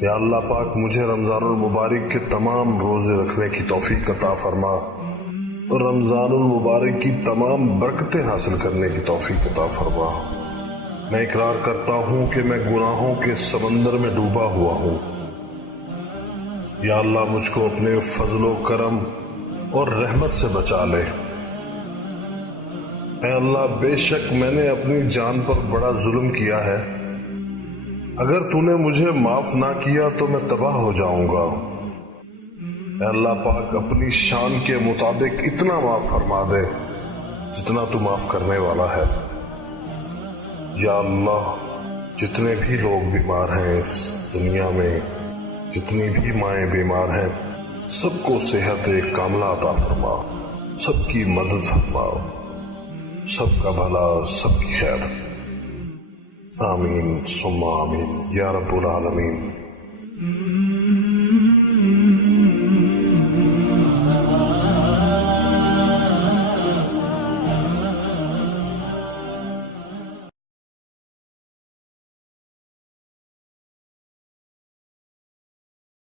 یا اللہ پاک مجھے رمضان المبارک کے تمام روزے رکھنے کی توفیق عطا فرما اور رمضان المبارک کی تمام برکتیں حاصل کرنے کی توفیق عطا فرما۔ میں اقرار کرتا ہوں کہ میں گناہوں کے سمندر میں ڈوبا ہوا ہوں۔ یا اللہ مجھ کو اپنے فضل و کرم اور رحمت سے بچا لے۔ اے اللہ بے شک میں نے اپنی جان پر بڑا ظلم کیا ہے، اگر تو نے مجھے معاف نہ کیا تو میں تباہ ہو جاؤں گا۔ اے اللہ پاک اپنی شان کے مطابق اتنا معاف فرما دے جتنا تو معاف کرنے والا ہے۔ یا اللہ جتنے بھی لوگ بیمار ہیں اس دنیا میں، جتنی بھی مائیں بیمار ہیں، سب کو صحت کاملہ عطا فرما، سب کی مدد فرما، سب کا بھلا، سب کی خیر۔ آمین ثم آمین یا رب العالمین۔